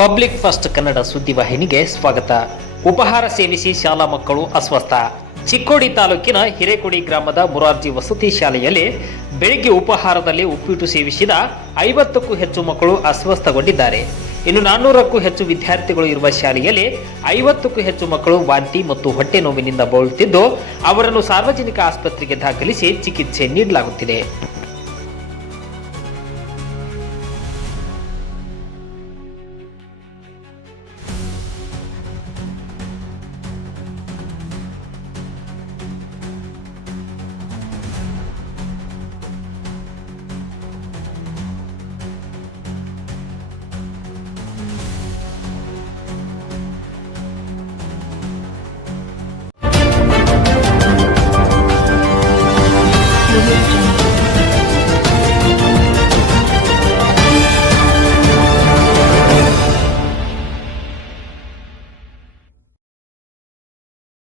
Public first Kannada ಸುದ್ದಿವಾಹಿನಿಗೆ ಸ್ವಾಗತ. ಉಪಹಾರ ಸೇವಿಸಿ ಶಾಲಾ ಮಕ್ಕಳು ಅಸ್ವಸ್ಥ. ಚಿಕ್ಕೋಡಿ ತಾಲೂಕಿನ ಹಿರೇಕೊಡಿ ಗ್ರಾಮದ ಮುರಾರ್ಜಿ ವಸತಿ ಶಾಲೆಯಲ್ಲಿ ಬೆಳಿಗ್ಗೆ ಉಪಹಾರದಲ್ಲಿ ಉಪ್ಪಿಟ್ಟು ಸೇವಿಸಿದ ಐವತ್ತಕ್ಕೂ ಹೆಚ್ಚು ಮಕ್ಕಳು ಅಸ್ವಸ್ಥಗೊಂಡಿದ್ದಾರೆ. ಇನ್ನು ನಾನ್ನೂರಕ್ಕೂ ಹೆಚ್ಚು ವಿದ್ಯಾರ್ಥಿಗಳು ಇರುವ ಶಾಲೆಯಲ್ಲಿ ಐವತ್ತಕ್ಕೂ ಹೆಚ್ಚು ಮಕ್ಕಳು ವಾಂತಿ ಮತ್ತು ಹೊಟ್ಟೆ ನೋವಿನಿಂದ ಬಳಲುತ್ತಿದ್ದು, ಅವರನ್ನು ಸಾರ್ವಜನಿಕ ಆಸ್ಪತ್ರೆಗೆ ದಾಖಲಿಸಿ ಚಿಕಿತ್ಸೆ ನೀಡಲಾಗುತ್ತಿದೆ. You.